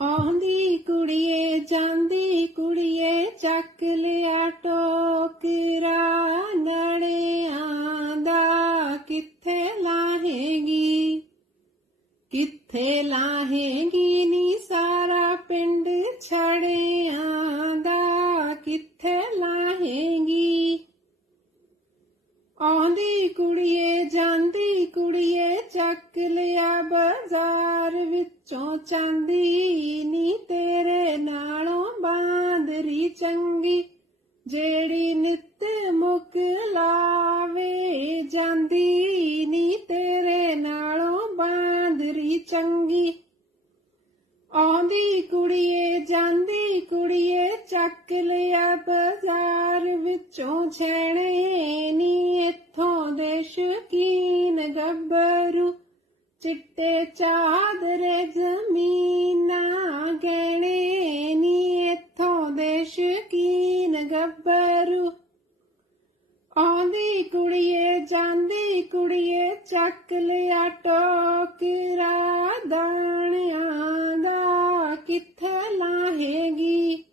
ਆਉਂਦੀ ਕੁੜੀਏ, ਜਾਂਦੀ ਕੁੜੀਏ, ਚੱਕ ਲਿਆ ਟੋਕਰਾ ਨੜਿਆਂ ਦਾ ਕਿੱਥੇ ਲਾਹੇਗੀ? ਕਿੱਥੇ ਲਾਹੇਗੀ ਨੀ ਸਾਰਾ ਪਿੰਡ ਛੜਿਆਂ ਦਾ ਕਿੱਥੇ ਲਾਹੇਗੀ? ਆਉਂਦੀ ਕੁੜੀਏ, ਜਾਂਦੀ ਕੁੜੀਏ, ਚੱਕ ਲਿਆ ਬਾਜ਼ਾਰ ਵਿੱਚੋਂ ਚਾਂਦੀ ਨੀ ਤੇਰੇ ਨਾਲੋਂ ਬਾਂਦਰੀ ਚੰਗੀ। ਜਿਹੜੀ ਨਿੱਤ ਮੁਕ ਲਾਵੇ, ਜਾਂਦੀ ਨੀ ਤੇਰੇ ਨਾਲੋਂ ਬਾਂਦਰੀ ਚੰਗੀ। ਆਉਂਦੀ ਕੁੜੀਏ, ਜਾਂਦੀ ਕੁੜੀਏ, ਚੱਕ ਲਿਆ ਬਾਜ਼ਾਰ ਵਿੱਚੋਂ ਛੇਣੇ ਚਿੱਟੇ ਚਾਦਰੇ ਜ਼ਮੀਨਾਂ ਗਹਿਣੇ ਨੀ ਇੱਥੋਂ ਦੇ ਸ਼ਕੀਨ ਗੱਭਰੂ। ਆਉਂਦੀ ਕੁੜੀਏ, ਜਾਂਦੀ ਕੁੜੀਏ, ਚੱਕ ਲਿਆ ਟੋਕਰਾ ਦਾਣਿਆਂ ਦਾ। ਕਿੱਥੇ ਲਾਹੇਗੀ?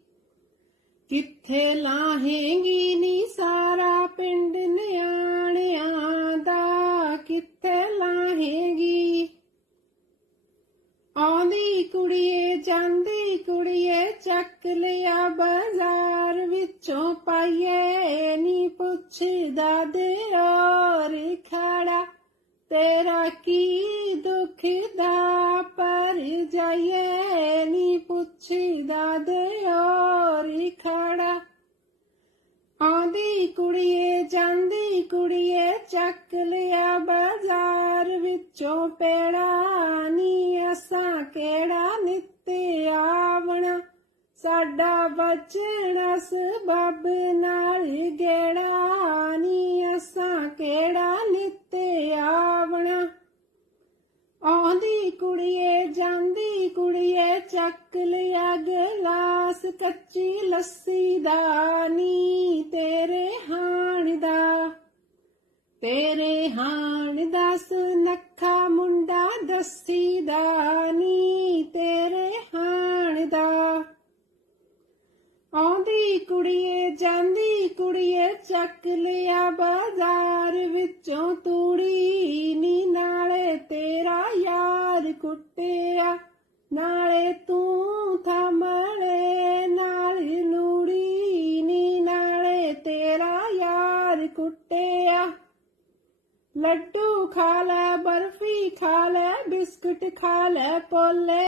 ਕਿੱਥੇ ਲਾਹੇਗੀ ਨੀ ਸਾਰਾ ਪਿੰਡ ਨਿਆਣਿਆਂ ਆਉਂਦੀ ਕੁੜੀਏ, ਜਾਂਦੀ ਕੁੜੀਏ, ਚੱਕ ਲਿਆ ਬਾਜ਼ਾਰ ਵਿੱਚੋਂ ਪਾਈਏ। ਨੀ ਪੁੱਛਦਾ ਦੇਰੋਰ ਖੜਾ, ਤੇਰਾ ਕੀ ਦੁੱਖ ਦਾ ਪਰ ਜਾਈਏ। ਨੀ ਪੁੱਛਦਾ ਦੇਰੋਰ ਖੜਾ। ਆਉਂਦੀ ਕੁੜੀਏ, ਜਾਂਦੀ ਕੁੜੀਏ, ਚੱਕ ਲਿਆ ਬਾਜ਼ਾਰ ਵਿੱਚੋਂ। ਪੇੜਾ ਨੀ ਅਸਾਂ ਕਿਹੜਾ ਨਿੱਤ ਆਵਣਾ? ਸਾਡਾ ਬਚਣਾ ਸਬਬ ਨਾਲ ਗੇੜਾ ਨੀ। ਅਸਾਂ ਕਿਹੜਾ ਨਿੱਤ ਆਵਣਾ? ਆਉਂਦੀ ਕੁੜੀਏ, ਜਾਂਦੀ ਕੁੜੀਏ, ਚੱਕ ਲਿਆ ਗਲਾਸ, ਕੱਚੀ ਲੱਸੀ ਦਾ ਨੀ। ਤੇਰੇ ਹਾਣ ਦਾ, ਤੇਰੇ ਹਾਣ ਦਾ ਸੁਨੱਖਾ ਮੁੰਡਾ ਦਾ ਨੀ ਤੇਰੇ ਹਾਣ ਦਾ। ਆਉਂਦੀ ਕੁੜੀਏ, ਜਾਂਦੀ ਕੁੜੀਏ, ਚੱਕ ਲਿਆ ਬਾਜ਼ਾਰ ਵਿੱਚੋਂ ਤੂੜੀ ਨੀ, ਨਾਲੇ ਤੇਰਾ ਯਾਰ ਕੁੱਟਿਆ। ਨਾਲੇ ਤੂੰ ਥਮਲੇ ਲੱਡੂ ਖਾ ਲੈ ਬਰਫੀ ਖਾ ਲੈ ਬਿਸਕੁਟ ਖਾ ਲੈ ਪੋਲੇ